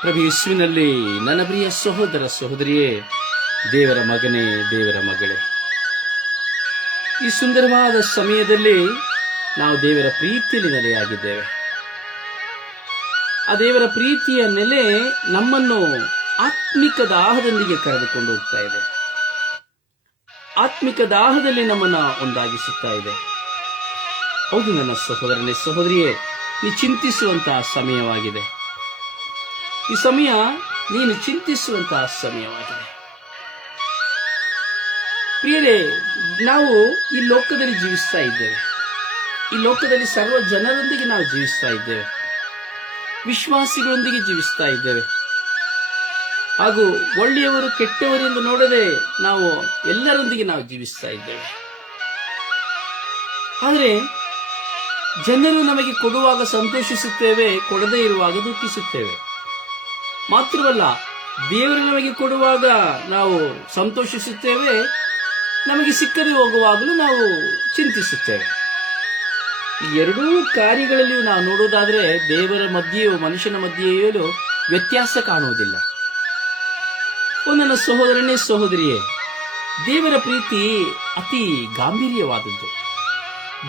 ಪ್ರಭು ಯೇಸುವಿನಲ್ಲಿ ನನ್ನ ಪ್ರಿಯ ಸಹೋದರ ಸಹೋದರಿಯೇ, ದೇವರ ಮಗನೇ, ದೇವರ ಮಗಳೇ. ಈ ಸುಂದರವಾದ ಸಮಯದಲ್ಲಿ ನಾವು ದೇವರ ಪ್ರೀತಿಯಲ್ಲಿ ನೆಲೆಯಾಗಿದ್ದೇವೆ. ಆ ದೇವರ ಪ್ರೀತಿಯ ನೆಲೆ ನಮ್ಮನ್ನು ಆತ್ಮಿಕ ದಾಹದೊಂದಿಗೆ ಕರೆದುಕೊಂಡು ಹೋಗ್ತಾ ಇದೆ. ಆತ್ಮಿಕ ದಾಹದಲ್ಲಿ ನಮ್ಮನ್ನ ಒಂದಾಗಿಸುತ್ತಾ ಇದೆ. ಹೌದು ನನ್ನ ಸಹೋದರನೇ, ಸಹೋದರಿಯೇ, ನೀ ಚಿಂತಿಸುವಂತಹ ಸಮಯವಾಗಿದೆ. ಈ ಸಮಯ ನೀನು ಚಿಂತಿಸುವಂತಹ ಸಮಯವಾಗಿದೆ. ಪ್ರಿಯರೇ, ನಾವು ಈ ಲೋಕದಲ್ಲಿ ಜೀವಿಸ್ತಾ ಇದ್ದೇವೆ. ಈ ಲೋಕದಲ್ಲಿ ಸರ್ವ ಜನರೊಂದಿಗೆ ನಾವು ಜೀವಿಸ್ತಾ ಇದ್ದೇವೆ. ವಿಶ್ವಾಸಿಗಳೊಂದಿಗೆ ಜೀವಿಸ್ತಾ ಇದ್ದೇವೆ. ಹಾಗೂ ಒಳ್ಳೆಯವರು ಕೆಟ್ಟವರು ಎಂದು ನೋಡದೆ ನಾವು ಎಲ್ಲರೊಂದಿಗೆ ನಾವು ಜೀವಿಸ್ತಾ ಇದ್ದೇವೆ. ಆದರೆ ಜನರು ನಮಗೆ ಕೊಡುವಾಗ ಸಂತೋಷಿಸುತ್ತೇವೆ, ಕೊಡದೇ ಇರುವಾಗ ದುಃಖಿಸುತ್ತೇವೆ. ಮಾತ್ರವಲ್ಲ, ದೇವರು ನಮಗೆ ಕೊಡುವಾಗ ನಾವು ಸಂತೋಷಿಸುತ್ತೇವೆ, ನಮಗೆ ಸಿಕ್ಕದೆ ಹೋಗುವಾಗಲೂ ನಾವು ಚಿಂತಿಸುತ್ತೇವೆ. ಈ ಎರಡೂ ಕಾರ್ಯಗಳಲ್ಲಿಯೂ ನಾವು ನೋಡೋದಾದ್ರೆ, ದೇವರ ಮಧ್ಯೆಯೂ, ಮನುಷ್ಯನ ಮಧ್ಯೆಯೂ ವ್ಯತ್ಯಾಸ ಕಾಣುವುದಿಲ್ಲ. ಓ ಸಹೋದರನೇ, ಸಹೋದರಿಯೇ, ದೇವರ ಪ್ರೀತಿ ಅತಿ ಗಾಂಭೀರ್ಯವಾದದ್ದು.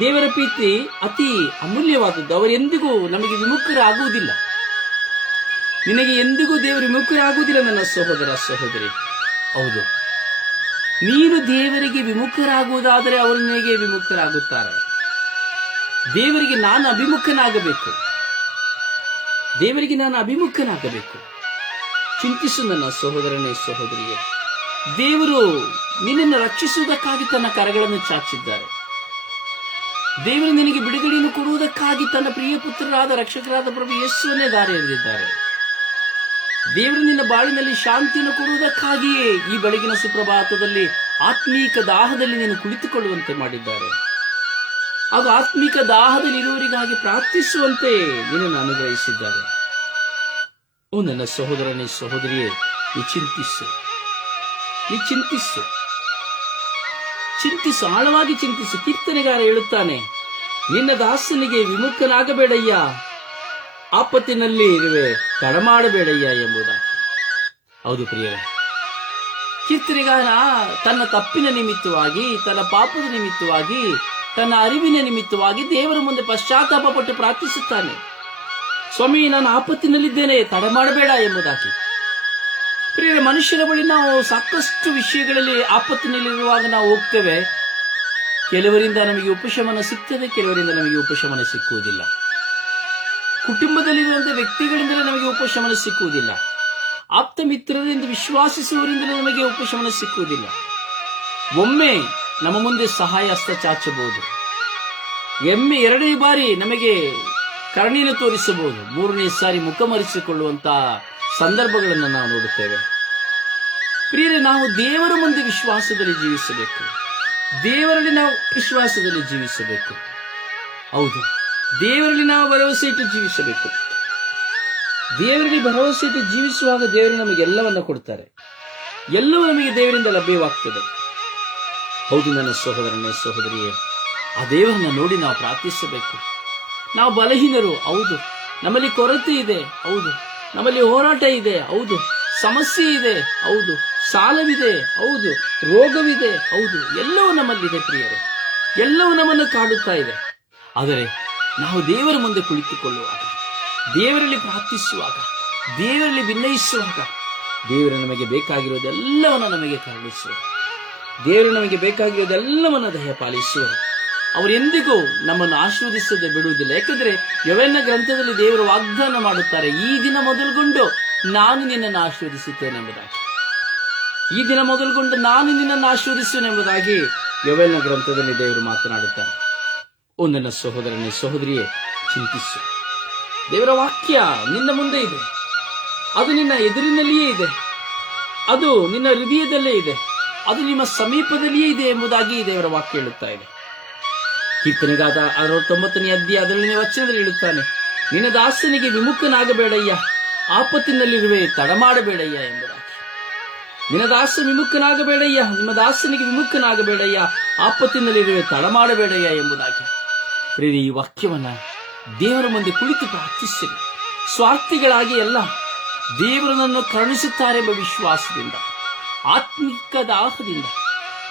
ದೇವರ ಪ್ರೀತಿ ಅತಿ ಅಮೂಲ್ಯವಾದದ್ದು. ಅವರೆಂದಿಗೂ ನಮಗೆ ವಿಮುಖರಾಗುವುದಿಲ್ಲ. ನಿನಗೆ ಎಂದಿಗೂ ದೇವರು ವಿಮುಖರಾಗುವುದಿಲ್ಲ ನನ್ನ ಸಹೋದರ ಸಹೋದರಿ. ಹೌದು. ನೀನು ದೇವರಿಗೆ ವಿಮುಖರಾಗುವುದಾದರೆ ಅವರು ನಿನಗೆ ವಿಮುಖರಾಗುತ್ತಾರೆ. ದೇವರಿಗೆ ನಾನು ಅಭಿಮುಖನಾಗಬೇಕು. ದೇವರಿಗೆ ನಾನು ಅಭಿಮುಖನಾಗಬೇಕು. ಚಿಂತಿಸು ನನ್ನ ಸಹೋದರನೇ ಸಹೋದರಿಗೆ ದೇವರು ನಿನ್ನನ್ನು ರಕ್ಷಿಸುವುದಕ್ಕಾಗಿ ತನ್ನ ಕರಗಳನ್ನು ಚಾಚಿದ್ದಾರೆ. ದೇವರು ನಿನಗೆ ಬಿಡುಗಡೆಯನ್ನು ಕೊಡುವುದಕ್ಕಾಗಿ ತನ್ನ ಪ್ರಿಯ ಪುತ್ರರಾದ ರಕ್ಷಕರಾದ ಪ್ರಭು ಯೇಸುವನ್ನೇ ದಾರಿ ಎರೆದಿದ್ದಾರೆ ದೇವರು ನಿನ್ನ ಬಾಳಿನಲ್ಲಿ ಶಾಂತಿಯನ್ನು ಕೊಡುವುದಕ್ಕಾಗಿಯೇ ಈ ಬೆಳಗಿನ ಸುಪ್ರಭಾತದಲ್ಲಿ ಆತ್ಮೀಕ ದಾಹದಲ್ಲಿ ನೀನು ಕುಳಿತುಕೊಳ್ಳುವಂತೆ ಮಾಡಿದ್ದಾರೆ. ಹಾಗೂ ಆತ್ಮಿಕ ದಾಹದಲ್ಲಿ ಇರುವವರಿಗಾಗಿ ಪ್ರಾರ್ಥಿಸುವಂತೆ ನಿನ್ನನ್ನು ಅನುಗ್ರಹಿಸಿದ್ದಾರೆ. ಓ ನನ್ನ ಸಹೋದರನೇ ಸಹೋದರಿಯೇ, ನೀ ಚಿಂತಿಸು. ನೀ ಚಿಂತಿಸು. ಚಿಂತಿಸು, ಆಳವಾಗಿ ಚಿಂತಿಸು. ಕೀರ್ತನೆಗಾರ ಹೇಳುತ್ತಾನೆ, ನಿನ್ನ ದಾಸನಿಗೆ ವಿಮುಖನಾಗಬೇಡಯ್ಯ. ಆಪತ್ತಿನಲ್ಲಿ ಇರುವೆ. ತಡಮಾಡಬೇಡಯ್ಯ ಎಂಬುದಾಗಿ. ಹೌದು ಪ್ರಿಯ ಚಿತ್ರಿಗಾರ ತನ್ನ ತಪ್ಪಿನ ನಿಮಿತ್ತವಾಗಿ, ತನ್ನ ಪಾಪದ ನಿಮಿತ್ತವಾಗಿ, ತನ್ನ ಅರಿವಿನ ನಿಮಿತ್ತವಾಗಿ ದೇವರ ಮುಂದೆ ಪಶ್ಚಾತ್ತಾಪ ಪಟ್ಟು ಪ್ರಾರ್ಥಿಸುತ್ತಾನೆ. ಸ್ವಾಮಿ, ನಾನು ಆಪತ್ತಿನಲ್ಲಿದ್ದೇನೆ ತಡ ಮಾಡಬೇಡ ಎಂಬುದಾಗಿ. ಪ್ರಿಯರೇ, ಮನುಷ್ಯರ ಬಳಿ ನಾವು ಸಾಕಷ್ಟು ವಿಷಯಗಳಲ್ಲಿ ಆಪತ್ತಿನಲ್ಲಿರುವಾಗ ನಾವು ಹೋಗ್ತೇವೆ. ಕೆಲವರಿಂದ ನಮಗೆ ಉಪಶಮನ ಸಿಗ್ತದೆ, ಕೆಲವರಿಂದ ನಮಗೆ ಉಪಶಮನ ಸಿಕ್ಕುವುದಿಲ್ಲ. ಕುಟುಂಬದಲ್ಲಿರುವಂತಹ ವ್ಯಕ್ತಿಗಳಿಂದಲೇ ನಮಗೆ ಉಪಶಮನ ಸಿಕ್ಕುವುದಿಲ್ಲ. ಆಪ್ತ ಮಿತ್ರರಿಂದ ವಿಶ್ವಾಸಿಸುವವರಿಂದಲೇ ನಮಗೆ ಉಪಶಮನ ಸಿಕ್ಕುವುದಿಲ್ಲ. ಒಮ್ಮೆ ನಮ್ಮ ಮುಂದೆ ಸಹಾಯ ಹಸ್ತ ಚಾಚಬಹುದು. ಎಮ್ಮೆ ಎರಡನೇ ಬಾರಿ ನಮಗೆ ಕರ್ಣಿನ ತೋರಿಸಬಹುದು. ಮೂರನೇ ಸಾರಿ ಮುಖ ಮರೆಸಿಕೊಳ್ಳುವಂತಹ ಸಂದರ್ಭಗಳನ್ನು ನಾವು ನೋಡುತ್ತೇವೆ. ಪ್ರಿಯರೇ, ನಾವು ದೇವರ ಮುಂದೆ ವಿಶ್ವಾಸದಲ್ಲಿ ಜೀವಿಸಬೇಕು. ದೇವರಲ್ಲಿ ನಾವು ವಿಶ್ವಾಸದಲ್ಲಿ ಜೀವಿಸಬೇಕು. ಹೌದು. ದೇವರಲ್ಲಿ ನಾವು ಭರವಸೆ ಇಟ್ಟು ಜೀವಿಸಬೇಕು. ದೇವರಲ್ಲಿ ಭರವಸೆ ಇಟ್ಟು ಜೀವಿಸುವಾಗ ದೇವರು ನಮಗೆ ಎಲ್ಲವನ್ನ ಕೊಡ್ತಾರೆ. ಎಲ್ಲವೂ ನಮಗೆ ದೇವರಿಂದ ಲಭ್ಯವಾಗ್ತದೆ. ಹೌದು ನನ್ನ ಸಹೋದರನೇ, ಸಹೋದರಿಯೇ, ಆ ದೇವರನ್ನ ನೋಡಿ ನಾವು ಪ್ರಾರ್ಥಿಸಬೇಕು. ನಾವು ಬಲಹೀನರು, ಹೌದು. ನಮ್ಮಲ್ಲಿ ಕೊರತೆ ಇದೆ, ಹೌದು. ನಮ್ಮಲ್ಲಿ ಹೋರಾಟ ಇದೆ, ಹೌದು. ಸಮಸ್ಯೆ ಇದೆ, ಹೌದು. ಸಾಲವಿದೆ, ಹೌದು. ರೋಗವಿದೆ, ಹೌದು. ಎಲ್ಲವೂ ನಮ್ಮಲ್ಲಿದೆ ಪ್ರಿಯರೇ. ಎಲ್ಲವೂ ನಮ್ಮನ್ನು ಕಾಡುತ್ತಾ ಇದೆ. ಆದರೆ ನಾವು ದೇವರ ಮುಂದೆ ಕುಳಿತುಕೊಳ್ಳುವಾಗ, ದೇವರಲ್ಲಿ ಪ್ರಾರ್ಥಿಸುವಾಗ, ದೇವರಲ್ಲಿ ಭಿನ್ನಯಿಸುವಾಗ ದೇವರು ನಮಗೆ ಬೇಕಾಗಿರೋದೆಲ್ಲವನ್ನು ನಮಗೆ ಕರುಣಿಸುವ ದೇವರು ನಮಗೆ ಬೇಕಾಗಿರೋದೆಲ್ಲವನ್ನು ದಯ ಪಾಲಿಸುವರು. ಅವರೆಂದಿಗೂ ನಮ್ಮನ್ನು ಆಶೀರ್ವದಿಸದೆ ಬಿಡುವುದಿಲ್ಲ. ಯಾಕಂದ್ರೆ ಯವೆನ್ನ ಗ್ರಂಥದಲ್ಲಿ ದೇವರು ವಾಗ್ದಾನ ಮಾಡುತ್ತಾರೆ, ಈ ದಿನ ಮೊದಲುಗೊಂಡು ನಾನು ನಿನ್ನನ್ನು ಆಶೀರ್ವದಿಸುತ್ತೇನೆ ಎಂಬುದಾಗಿ. ಈ ದಿನ ಮೊದಲುಗೊಂಡು ನಾನು ನಿನ್ನನ್ನು ಆಶೀರ್ವದಿಸುವೆನೆಂಬುದಾಗಿ ಯವೆನ್ನ ಗ್ರಂಥದಲ್ಲಿ ದೇವರು ಮಾತನಾಡುತ್ತಾರೆ. ಓ ನನ್ನ ಸಹೋದರನೇ, ಸಹೋದರಿಯೇ, ಚಿಂತಿಸು. ದೇವರ ವಾಕ್ಯ ನಿನ್ನ ಮುಂದೆ ಇದೆ. ಅದು ನಿನ್ನ ಎದುರಿನಲ್ಲಿಯೇ ಇದೆ. ಅದು ನಿನ್ನ ಹೃದಯದಲ್ಲೇ ಇದೆ. ಅದು ನಿಮ್ಮ ಸಮೀಪದಲ್ಲಿಯೇ ಇದೆ ಎಂಬುದಾಗಿ ದೇವರ ವಾಕ್ಯ ಹೇಳುತ್ತಾ ಇದೆ. ಕೀರ್ತನೆಗಾದ ಅರವತ್ತೊಂಬತ್ತನೇ ಅದ್ದಿ ಅದರಲ್ಲಿ ವಚನದಲ್ಲಿ ಹೇಳುತ್ತಾನೆ, ನಿನ್ನ ದಾಸನಿಗೆ ವಿಮುಖನಾಗಬೇಡಯ್ಯ, ಆಪತ್ತಿನಲ್ಲಿರುವೆ ತಡಮಾಡಬೇಡಯ್ಯ ಎಂಬುದಾಗಿ. ನಿನ್ನ ದಾಸ ವಿಮುಖನಾಗಬೇಡಯ್ಯ, ನಿಮ್ಮ ದಾಸನಿಗೆ ವಿಮುಖನಾಗಬೇಡಯ್ಯ, ಆಪತ್ತಿನಲ್ಲಿರುವೆ ತಡಮಾಡಬೇಡಯ್ಯ ಎಂಬುದಾಗಿ. ಪ್ರೇರಿ ಈ ವಾಕ್ಯವನ್ನ ದೇವರ ಮುಂದೆ ಕುಳಿತು ಪ್ರಾರ್ಥಿಸಿರಿ ಸ್ವಾರ್ಥಿಗಳಾಗಿ ಎಲ್ಲ ದೇವರನ್ನು ಕರುಣಿಸುತ್ತಾರೆ ಎಂಬ ವಿಶ್ವಾಸದಿಂದ, ಆತ್ಮಿಕ ದಾಹದಿಂದ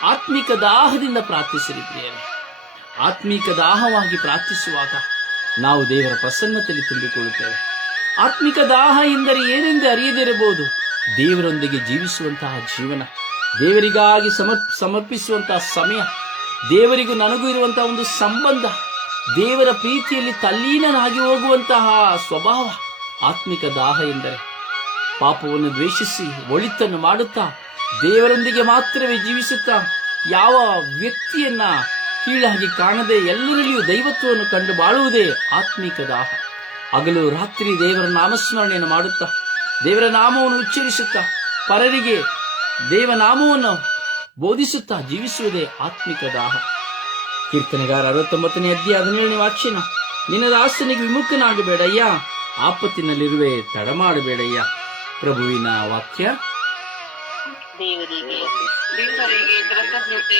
ಆತ್ಮಿಕ ದಾಹದಿಂದ ಪ್ರಾರ್ಥಿಸಿರಿ ಪ್ರಿಯರೇ. ಆತ್ಮಿಕ ದಾಹವಾಗಿ ಪ್ರಾರ್ಥಿಸುವಾಗ ನಾವು ದೇವರ ಪ್ರಸನ್ನತೆಯಲ್ಲಿ ತುಂಬಿಕೊಳ್ಳುತ್ತೇವೆ. ಆತ್ಮಿಕ ದಾಹ ಎಂದರೆ ಏನೆಂದು ಅರಿಯದಿರಬಹುದು. ದೇವರೊಂದಿಗೆ ಜೀವಿಸುವಂತಹ ಜೀವನ, ದೇವರಿಗಾಗಿ ಸಮರ್ ಸಮರ್ಪಿಸುವಂತಹ ಸಮಯ, ದೇವರಿಗೂ ನನಗೂ ಇರುವಂತಹ ಒಂದು ಸಂಬಂಧ ದೇವರ ಪ್ರೀತಿಯಲ್ಲಿ ತಲ್ಲೀನನಾಗಿ ಹೋಗುವಂತಹ ಸ್ವಭಾವ, ಆತ್ಮಿಕ ದಾಹ ಎಂದರೆ ಪಾಪವನ್ನು ದ್ವೇಷಿಸಿ ಒಳಿತನ್ನು ಮಾಡುತ್ತಾ ದೇವರೊಂದಿಗೆ ಮಾತ್ರವೇ ಜೀವಿಸುತ್ತಾ ಯಾವ ವ್ಯಕ್ತಿಯನ್ನ ಕೀಳಾಗಿ ಕಾಣದೆ ಎಲ್ಲರಲ್ಲಿಯೂ ದೈವತ್ವವನ್ನು ಕಂಡು ಬಾಳುವುದೇ ಆತ್ಮಿಕ ದಾಹ. ಹಗಲು ರಾತ್ರಿ ದೇವರ ನಾಮಸ್ಮರಣೆಯನ್ನು ಮಾಡುತ್ತಾ ದೇವರ ನಾಮವನ್ನು ಉಚ್ಚರಿಸುತ್ತಾ ಪರರಿಗೆ ದೇವನಾಮವನ್ನು ಬೋಧಿಸುತ್ತಾ ಜೀವಿಸುವುದೇ ಆತ್ಮಿಕ ದಾಹ. ಕೀರ್ತನೆಗಾರ ಅರವತ್ತೊಂಬತ್ತನೇ ಅಧ್ಯಾಯ ಹದಿನೇಳನೇ ವಾಕ್ಯನ ನಿನ್ನ ದಾಸನಿಗೆ ವಿಮುಖನಾಗಬೇಡಯ್ಯ, ಆಪತ್ತಿನಲ್ಲಿರುವೆ ತಡ ಮಾಡಬೇಡಯ್ಯ ಪ್ರಭುವಿನ ವಾಕ್ಯ, ದೇವರಿಗೆ ಕೃತಜ್ಞತೆ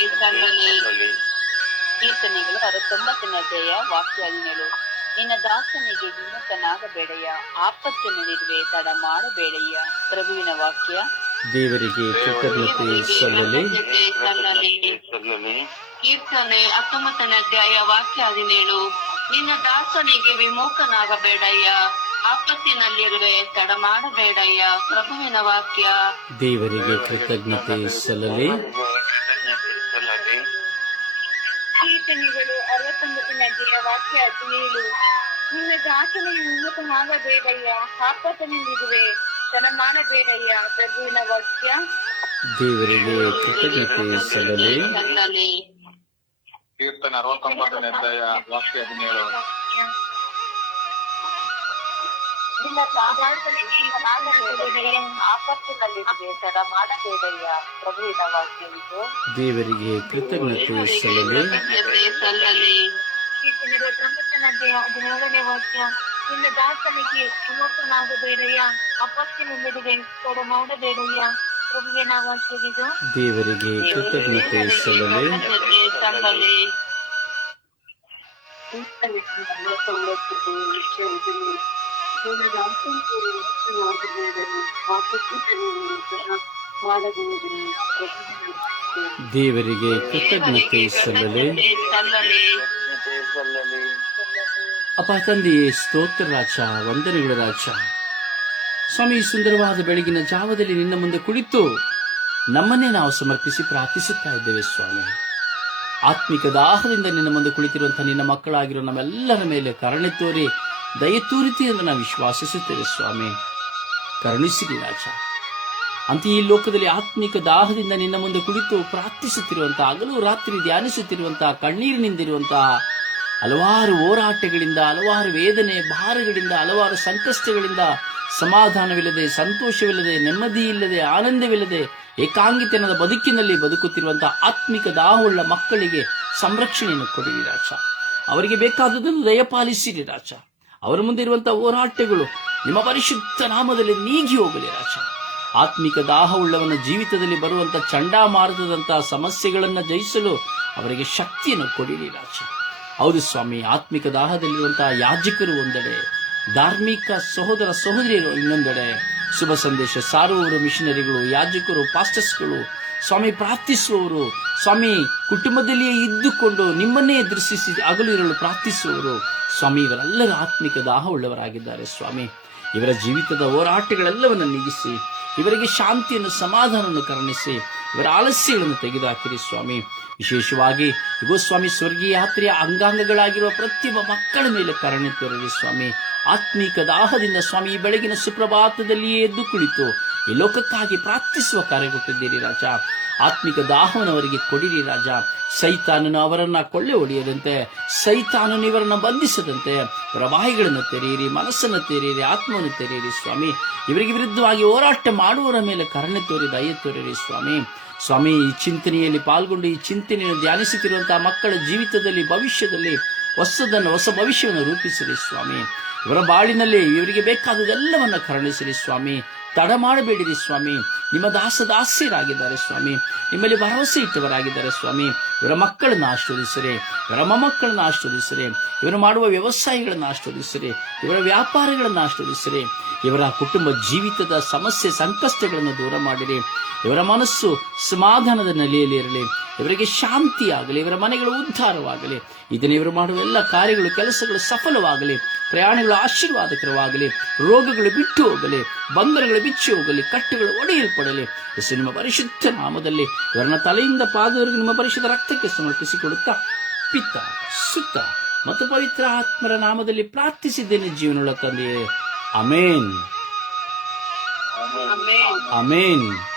ಕೀರ್ತನೆಗಳು ಅರವತ್ತೊಂಬತ್ತನೇ ಅಧ್ಯಾಯ ವಾಕ್ಯ ಹದಿನೇಳು. ನಿನ್ನ ದಾಸನಿಗೆ ವಿಮುಖನಾಗಬೇಡಯ್ಯ, ಆಪತ್ತಿನಲ್ಲಿರುವೆ ತಡ ಮಾಡಬೇಡಯ್ಯ ಪ್ರಭುವಿನ ವಾಕ್ಯ ದೇವರಿಗೆ ಕೃತಜ್ಞತೆ ಸಲ್ಲಲಿ. ಕೀರ್ತನೆ ಹತ್ತೊಂಬತ್ತನೇ ಅಧ್ಯಾಯ ವಾಕ್ಯ ಹದಿನೇಳು. ನಿನ್ನ ದಾಸನಿಗೆ ವಿಮೋಕನಾಗಬೇಡಯ್ಯ. ಆಪತ್ತಿನಲ್ಲಿರುವೆ ತಡ ಮಾಡಬೇಡಯ್ಯ ಪ್ರಭುವಿನ ವಾಕ್ಯ. ದೇವರಿಗೆ ಕೃತಜ್ಞತೆ ಸಲ್ಲಲಿ. ಕೀರ್ತನೆಗಳು ಅರವತ್ತೊಂಬತ್ತನೇ ಅಧ್ಯಾಯ ವಾಕ್ಯ ಹದಿನೇಳು. ನಿನ್ನ ದಾಸನಿಗೆ ವಿಮೋಕನಾಗಬೇಡಯ್ಯ. ಆಪತ್ತಿನಲ್ಲಿರುವೆ ತಡ ಮಾಡಬೇಡಯ್ಯ ಪ್ರಭುವಿನ ವಾಕ್ಯ. ದೇವರಿಗೆ ಕೃತಜ್ಞತೆ ಸಲ್ಲಲಿ. ಕೀರ್ತನ ಅರವತ್ತೊಂಬತ್ತನೇ ಅಧ್ಯಾಯ ವಾಕ್ಯ ಹದಿನೇಳು. ದೇವರಿಗೆ ಕೃತಜ್ಞತೆ ಸಲ್ಲಲಿ. ಕೀರ್ತನೆ ಕೀರ್ತನೆಗಳು ತೊಂಬತ್ತನೇ ಹದಿನೇಳನೇ ವಾಕ್ಯ. ನಿನ್ನ ದಾಸನಿಗೆ ವಿಮೋಚನಾಗಬೇಡಯ್ಯ. ಅಪತ್ತಿನಲ್ಲಿರುವೆ ತಡ ಮಾಡಬೇಡಯ್ಯ ಪ್ರಭುವಿನ ವಾಕ್ಯವಿದು ದೇವರಿಗೆ ಕೃತಜ್ಞತೆ ಸಲ್ಲಲಿ. ದೇವರಿಗೆ ಕೃತಜ್ಞತೆ ಸಲ್ಲಲಿ. ಸಲ್ಲಲಿ ಸಲ್ಲಲಿ. ಅಪ್ಪ ತಂದೆಯೇ ಸ್ತೋತ್ರ ರಾಜ, ವಂದನೆಗಳು ರಾಜ. ಸ್ವಾಮಿ ಸುಂದರವಾದ ಬೆಳಗಿನ ಜಾವದಲ್ಲಿ ನಿನ್ನ ಮುಂದೆ ಕುಳಿತು ನಮ್ಮನ್ನೇ ನಾವು ಸಮರ್ಪಿಸಿ ಪ್ರಾರ್ಥಿಸುತ್ತಾ ಇದ್ದೇವೆ ಸ್ವಾಮಿ. ಆತ್ಮಿಕ ದಾಹದಿಂದ ನಿನ್ನ ಮುಂದೆ ಕುಳಿತಿರುವಂತಹ ನಿನ್ನ ಮಕ್ಕಳಾಗಿರೋ ನಮ್ಮೆಲ್ಲರ ಮೇಲೆ ಕರುಣೆ ತೋರಿ ದಯತೂರಿತಿ ಎಂದು ನಾವು ವಿಶ್ವಾಸಿಸುತ್ತೇವೆ ಸ್ವಾಮಿ. ಕರುಣಿಸಿರಿ ರಾಜ. ಅಂತ ಈ ಲೋಕದಲ್ಲಿ ಆತ್ಮಿಕ ದಾಹದಿಂದ ನಿನ್ನ ಮುಂದೆ ಕುಳಿತು ಪ್ರಾರ್ಥಿಸುತ್ತಿರುವಂತಹ ಹಗಲು ರಾತ್ರಿ ಧ್ಯಾನಿಸುತ್ತಿರುವಂತಹ ಕಣ್ಣೀರಿನಿಂದಿರುವಂತಹ ಹಲವಾರು ಹೋರಾಟಗಳಿಂದ, ಹಲವಾರು ವೇದನೆ, ಭಾರಗಳಿಂದ, ಹಲವಾರು ಸಂಕಷ್ಟಗಳಿಂದ ಸಮಾಧಾನವಿಲ್ಲದೆ, ಸಂತೋಷವಿಲ್ಲದೆ ನೆಮ್ಮದಿ ಇಲ್ಲದೆ ಆನಂದವಿಲ್ಲದೆ, ಏಕಾಂಗಿತನದ ಬದುಕಿನಲ್ಲಿ ಬದುಕುತ್ತಿರುವಂತಹ ಆತ್ಮಿಕ ದಾಹುಳ್ಳ ಮಕ್ಕಳಿಗೆ ಸಂರಕ್ಷಣೆಯನ್ನು ಕೊಡಿರಿ ರಾಜ. ಅವರಿಗೆ ಬೇಕಾದದನ್ನು ದಯಪಾಲಿಸಿರಿ ರಾಜ. ಅವರ ಮುಂದೆ ಇರುವಂತಹ ಹೋರಾಟಗಳು ನಿಮ್ಮ ಪರಿಶುದ್ಧ ನಾಮದಲ್ಲಿ ನೀಗಿ ಹೋಗಲಿ ರಾಜ. ಆತ್ಮಿಕ ದಾಹವುಳ್ಳವನ ಜೀವಿತದಲ್ಲಿ ಬರುವಂತಹ ಚಂಡಾಮಾರುತದಂತಹ ಸಮಸ್ಯೆಗಳನ್ನ ಜಯಿಸಲು ಅವರಿಗೆ ಶಕ್ತಿಯನ್ನು ಕೊಡಿರಿ ರಾಜ. ಹೌದು ಸ್ವಾಮಿ, ಆತ್ಮಿಕ ದಾಹದಲ್ಲಿರುವಂತಹ ಯಾಜಕರು ಒಂದೆಡೆ, ಧಾರ್ಮಿಕ ಸಹೋದರ ಸಹೋದರಿಯರು ಇನ್ನೊಂದೆಡೆ, ಶುಭ ಸಂದೇಶ ಸಾರುವವರು, ಮಿಷನರಿಗಳು, ಯಾಜಕರು, ಪಾಸ್ಟರ್ಸ್ಗಳು, ಸ್ವಾಮಿ ಪ್ರಾರ್ಥಿಸುವವರು, ಸ್ವಾಮಿ ಕುಟುಂಬದಲ್ಲಿಯೇ ಇದ್ದುಕೊಂಡು ನಿಮ್ಮನ್ನೇ ಎದುರಿಸಿ ಹಗಲು ಇರಲು ಪ್ರಾರ್ಥಿಸುವವರು, ಸ್ವಾಮಿ ಇವರೆಲ್ಲರ ಆತ್ಮಿಕ ದಾಹ ಉಳ್ಳವರಾಗಿದ್ದಾರೆ ಸ್ವಾಮಿ. ಇವರ ಜೀವಿತದ ಹೋರಾಟಗಳೆಲ್ಲವನ್ನು ನೀಗಿಸಿ, ಇವರಿಗೆ ಶಾಂತಿಯನ್ನು, ಸಮಾಧಾನವನ್ನು ಕರುಣಿಸಿ ಇವರ ಆಲಸ್ಯಗಳನ್ನು ತೆಗೆದುಹಾಕಿರಿ ಸ್ವಾಮಿ. ವಿಶೇಷವಾಗಿ ಇಗೋ ಸ್ವಾಮಿ ಸ್ವರ್ಗೀಯ ಯಾತ್ರೆಯ ಅಂಗಾಂಗಗಳಾಗಿರುವ ಪ್ರತಿಯೊಬ್ಬ ಮಕ್ಕಳ ಮೇಲೆ ಕರುಣೆ ತೋರಲಿ ಸ್ವಾಮಿ. ಆತ್ಮೀಕ ದಾಹದಿಂದ ಸ್ವಾಮಿ, ಈ ಬೆಳಗಿನ ಸುಪ್ರಭಾತದಲ್ಲಿಯೇ ಎದ್ದು ಕುಳಿತು ಈ ಲೋಕಕ್ಕಾಗಿ ಪ್ರಾರ್ಥಿಸುವ ಕಾರ್ಯ ಕೊಟ್ಟಿದ್ದೀರಿ ರಾಜ. ಆತ್ಮಿಕ ದಾಹವನ್ನು ಕೊಡಿರಿ ರಾಜ. ಸೈತಾನನು ಅವರನ್ನ ಕೊಳ್ಳೆ ಹೊಡೆಯದಂತೆ, ಸೈತಾನನು ಇವರನ್ನ ಬಂಧಿಸದಂತೆ ಪ್ರವಾಹಿಗಳನ್ನು ತೆರೆಯಿರಿ, ಮನಸ್ಸನ್ನು ತೆರೆಯಿರಿ, ಆತ್ಮವನ್ನು ತೆರೆಯಿರಿ ಸ್ವಾಮಿ. ಇವರಿಗೆ ವಿರುದ್ಧವಾಗಿ ಹೋರಾಟ ಮಾಡುವವರ ಮೇಲೆ ಕರುಣೆ ತೋರಿ, ದಯ ತೋರಿರಿ ಸ್ವಾಮಿ. ಸ್ವಾಮಿ, ಈ ಚಿಂತನೆಯಲ್ಲಿ ಪಾಲ್ಗೊಂಡು ಈ ಚಿಂತನೆಯನ್ನು ಧ್ಯಾನಿಸುತ್ತಿರುವಂತಹ ಮಕ್ಕಳ ಜೀವಿತದಲ್ಲಿ, ಭವಿಷ್ಯದಲ್ಲಿ ಹೊಸದನ್ನು, ಹೊಸ ಭವಿಷ್ಯವನ್ನು ರೂಪಿಸಿರಿ ಸ್ವಾಮಿ. ಇವರ ಬಾಳಿನಲ್ಲಿ ಇವರಿಗೆ ಬೇಕಾದದೆಲ್ಲವನ್ನ ಕರುಣಿಸಿರಿ ಸ್ವಾಮಿ. ತಡ ಮಾಡಬೇಡಿರಿ ಸ್ವಾಮಿ. ನಿಮ್ಮ ದಾಸ ದಾಸ್ಯರಾಗಿದ್ದಾರೆ ಸ್ವಾಮಿ. ನಿಮ್ಮಲ್ಲಿ ಭರವಸೆ ಇಟ್ಟವರಾಗಿದ್ದಾರೆ ಸ್ವಾಮಿ. ಇವರ ಮಕ್ಕಳನ್ನ ಆಶೀರ್ವದಿಸಿರಿ. ಇವರ ಮೊಮ್ಮಕ್ಕಳನ್ನ ಆಶೀರ್ವದಿಸಿರಿ. ಇವರು ಮಾಡುವ ವ್ಯವಸಾಯಗಳನ್ನ ಆಶೀರ್ವದಿಸಿರಿ. ಇವರ ವ್ಯಾಪಾರಗಳನ್ನು ಆಶೀರ್ವದಿಸಿರಿ. ಇವರ ಕುಟುಂಬ ಜೀವಿತದ ಸಮಸ್ಯೆ, ಸಂಕಷ್ಟಗಳನ್ನು ದೂರ ಮಾಡಿರಿ. ಇವರ ಮನಸ್ಸು ಸಮಾಧಾನದ ನೆಲೆಯಲ್ಲಿರಲಿ ಇವರಿಗೆ ಶಾಂತಿ ಆಗಲಿ ಇವರ ಮನೆಗಳು ಉದ್ಧಾರವಾಗಲಿ. ಇದನ್ನು ಇವರು ಮಾಡುವ ಎಲ್ಲ ಕಾರ್ಯಗಳು, ಕೆಲಸಗಳು ಸಫಲವಾಗಲಿ. ಪ್ರಯಾಣಗಳು ಆಶೀರ್ವಾದಕರವಾಗಲಿ ರೋಗಗಳು ಬಿಟ್ಟು ಹೋಗಲಿ ಬಂಧನಗಳು ಬಿಚ್ಚಿ ಹೋಗಲಿ ಕಟ್ಟುಗಳು ಒಡೆಯಲ್ಪಡಲಿ. ಯೇಸು ನಿಮ್ಮ ಪರಿಶುದ್ಧ ನಾಮದಲ್ಲಿ ಇವರನ್ನ ತಲೆಯಿಂದ ಪಾದವರೆಗೆ ನಿಮ್ಮ ಪರಿಶುದ್ಧ ರಕ್ತಕ್ಕೆ ಸಮರ್ಪಿಸಿಕೊಡುತ್ತಾ ಪಿತ್ತ ಸುತ್ತ ಮತ್ತು ಪವಿತ್ರ ಆತ್ಮರ ನಾಮದಲ್ಲಿ ಪ್ರಾರ್ಥಿಸಿದ್ದೇನೆ ಜೀವನಗಳ ತಂದೆಯೇ. Amen amen amen.